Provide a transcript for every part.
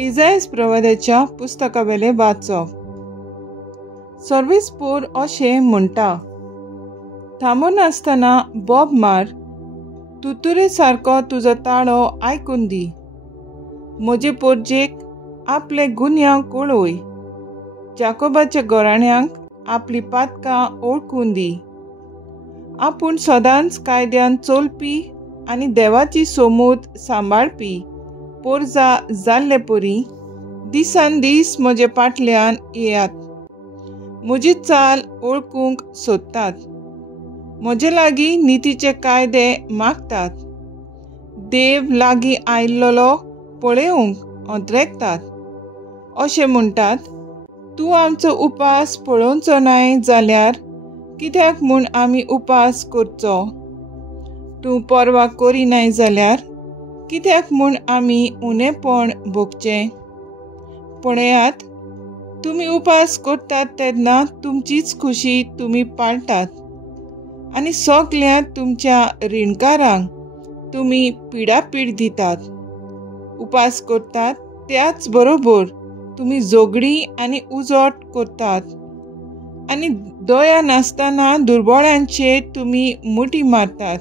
इसायास प्रवाद्याच्या पुस्तकावेले वाचप. सर्वेस्पोर अशें म्हणटा, थांबून आसतना बोब मार, तुतुरे सारको तुजो ताळो आयकून दी. म्हजे पोरजेक आपले गुन्यांव कळोय, जाकोबाच्या घराण्यांक आपली पातकां ओळखून दी. आपूण सदांच कायद्यान चलपी आनी देवाची सोमूत सांबाळपी पोरजा जाल्ले परी दिसान दीस म्हजे फाटल्यान येयात. म्हजी चाल ओळखूंक सोदतात, म्हजे लागीं नितीचे कायदे मागतात. देव लागीं आयिल्लो पळोवंक अंत्रेकतात. अशें म्हणटात, तूं आमचो उपास पळोवचो न्हय जाल्यार कित्याक म्हूण आमी उपास करचो? तूं परवा करिनाय जाल्यार कित्याक म्हूण आमी उणेपण भोगचें? पळयात, तुमी उपास करतात तेन्ना तुमचीच खुशी तुमी पाळटात आनी सगल्या तुमच्या रीणकारांक तुमी पिडापीड दितात. उपास करतात त्याच बरोबर तुमी झगडी आनी उजोड करतात आनी दया नासतना दुर्बळांचेर तुमी मुठी मारतात.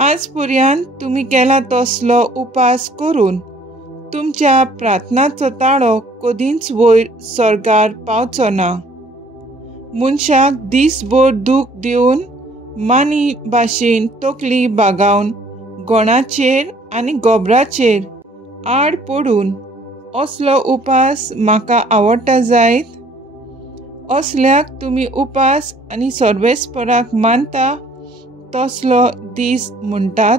आज पर्यंत तुमी केला तसलो उपास करून तुमच्या प्रार्थनाचो ताळो कधीच वयर सर्गार पावचो ना. मनशाक दिसभर दूख दिवन मानी भाशेन तकली बागावन गोणाचेर आनी गोबराचेर आड पडून असलो उपास म्हाका आवडटा जायत. असल्याक तुमी उपास आनी सर्वेस्पराक मानता तसलो दीस म्हणटात.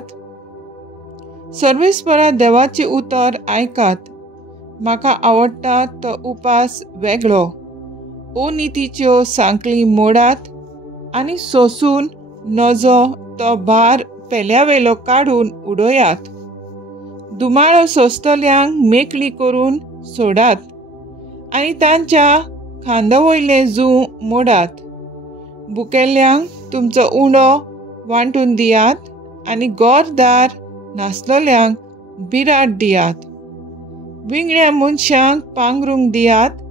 सर्वेस्परा देवाचे उतर आयकात. म्हाका आवडटा तो उपास वेगळो. अनितीच्यो सांकळी मोडात आनी सोंसून नजो तो भार पेल्यावेलो काडून उडयात. दुमाळो सोंसतल्यांक मेकळी करून सोडात आनी तांच्या खांदावयले जूं मोडात. भुकेल्ल्यांक तुमचो उंडो वांटून दियात आनी गोरदार नासलोल्यांक बिराड दियात. विंगड्या मनशांक पांगरूंक दियात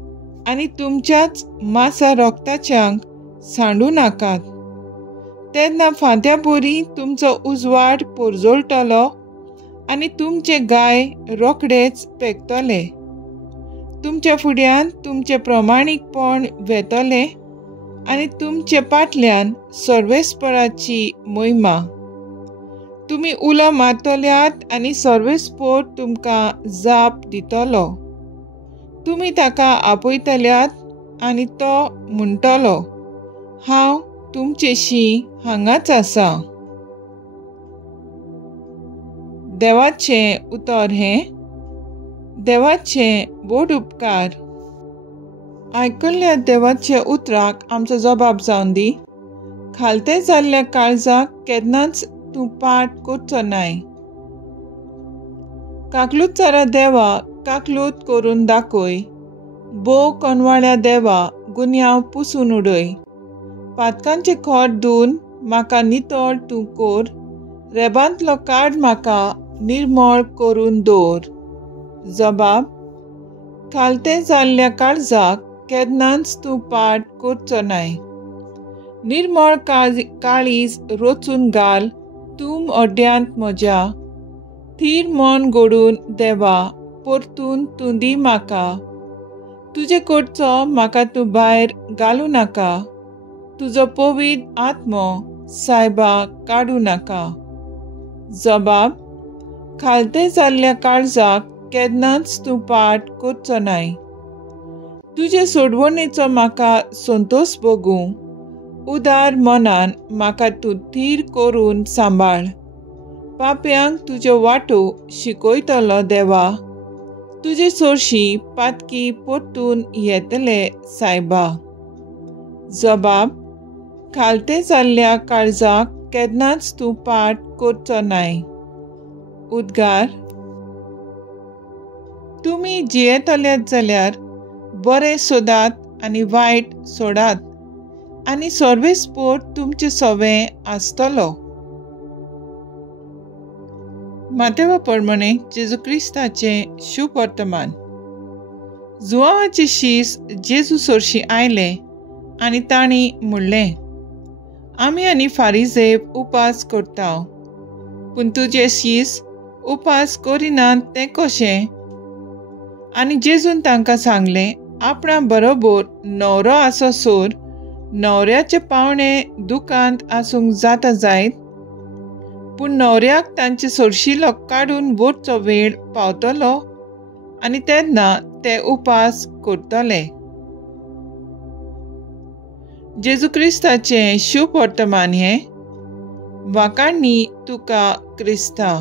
आनी तुमच्याच मासा रोगताच्यांक सांडू नाकात. तेन्ना फांत्या बरी तुमचो उजवाड पोरजोळटलो आनी तुमचे गाय रोखडेच पेकतले. तुमच्या फुड्यान तुमचे प्रमाणीकपण वेतले आनी तुमचे फाटल्यान सर्वेस्पराची महिमा. तुमी उलो मारतल्यात आनी सर्वेस्पोर तुमकां जाप दितलो. तुमी ताका आपयतल्यात आनी तो म्हणटलो, हांव तुमचेशी हांगाच आसा. देवाचें उतर हें. देवाचें बोड उपकार. आयकल्ल्या देवाच्या उतराक आमचो जबाब जावन दी. खालते जाल्ल्या काळजाक केन्नाच तूं पाट करचो न्हय. काकलूतचारा देवा काकलूत करून दाखय. बोव कोनवाळ्या देवा गुन्यांव पुसून उडय. पातकांचे खोट धुवन म्हाका नितळ तूं कर. रेबांतलो काड म्हाका निर्मळ करून दवर. जबाब. खालते जाल्ल्या काळजाक केन्नाच तूं पाट करचो न्हय. निर्मळ काळीज रोचून घाल तूं ओड्ड्यांत म्हज्या. थीर मन घडून देवा परतून तूं दी म्हाका. तुजे कडचो म्हाका तूं भायर घालूं नाका. तुजो पवित्र आत्मो सायबा काडूं नाका. जबाब. खालते जाल्ल्या काळजाक केन्नाच तूं पाट करचो न्हय. तुजे सोडवणेचो म्हाका संतोश भोगूं. उदार मनान म्हाका तूं थीर करून सांबाळ. पाप्यांक तुज्यो वाटो शिकयतलो देवा. तुजे चडशी पातकी परतून येतले सायबा. जबाब. खालते जाल्ल्या काळजाक केन्नाच तूं पाट करचो न्हय. उद्गार. तुमी जियेतल्यात जाल्यार बरें सोदात आनी वायट सोडात आनी सर्वेस्पोर तुमचे सवें आसतलो. मातेवा परमणे जेजू क्रिस्ताचे शुभ वर्तमान। जुआवाचे शीस जेजू सोरशी आयले आनी ताणी म्हणलें, आमी आनी फारिजेव उपास करता, पूण तुजे शीस उपास करिनात तें कशें? आनी जेजून तांकां सांगलें, आपणा बरोबर न्हवरो आसोसोर न्हवऱ्याचे पावणे दुकांत आसूंक जाता जायत, पूण न्हवऱ्याक तांचे सोरशिलो काडून व्हरचो वेळ पावतलो आनी तेन्ना ते उपास करतले। जेजू क्रिस्ताचें शुभ वर्तमान हें। वाकाणणी तुका क्रिस्ता।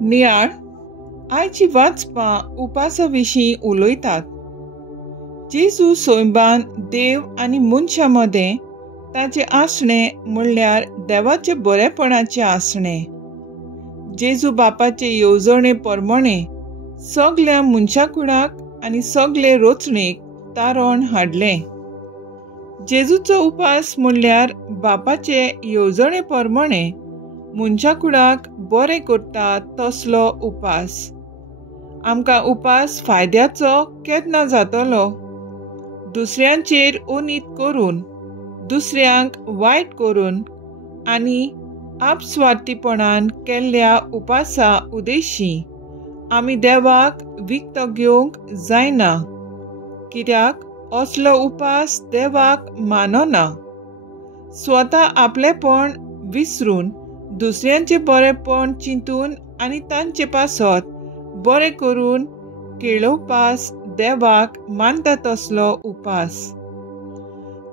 नियाळ आयची वाचपां उपासा विशीं उलयतात। जेजू सोयबान देव आनी मनशा मदें ताचें आसणें म्हणल्यार देवाचे बरेपणाचें आसणें। जेजू बापाचे येवजणे परमणें सगल्या मनशाकुळाक आनी सगले रचणेक तारण हाडलें। जेजूचो उपास म्हणल्यार बापाचे येवजणे परमणें मनशाकुळाक बरें करता तसलो उपास। आमकां उपास फायद्याचो केन्ना जातलो? दुसऱ्यांचेर उनीत करून, दुसऱ्यांक वायट करून आनी आपस्वार्थीपणान केल्ल्या उपासा उद्देशी आमी देवाक विकतो घेवंक जायना, कित्याक असलो उपास देवाक मानना। स्वता आपलेपण विसरून दुसऱ्यांचें बरेपण चिंतून आनी तांचे पासत बरें करून केळोवपास देवाक मानता तसलो उपास।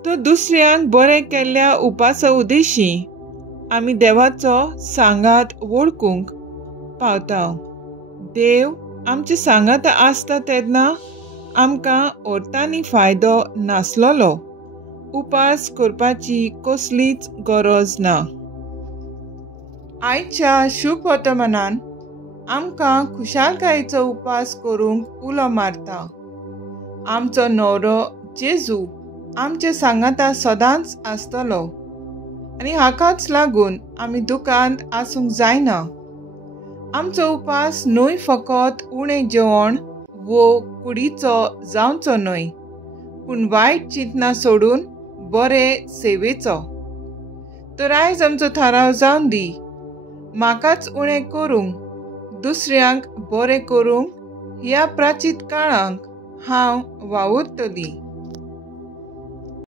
तो दुसऱ्यांक बरें केल्ल्या उपासा उद्देशी आमी देवाचो सांगात वळखूंक पावता। देव आमचे सांगात आसता तेन्ना आमकां अर्थांनी फायदो नासलोलो उपास करपाची कसलीच गरज ना। आयच्या शुभ वर्तमानान आमकां खुशालकायेचो उपास करूंक उलो मारता। आमचो न्हवरो जेजू आमचे सांगाता सदांच आसतलो आनी हाकाच लागून आमी दुकांत आसूंक जायना। आमचो उपास न्हय फकत उणें जेवण वो कुडीचो जावचो न्हय, पूण वायट चिंतना सोडून बरे सेवेचो। तर आयज आमचो थाराव जावन दी, म्हाकाच उणें करूंक, दुसऱ्यांक बरें करूंक ह्या प्राचीत काळांत हांव वावुरतली।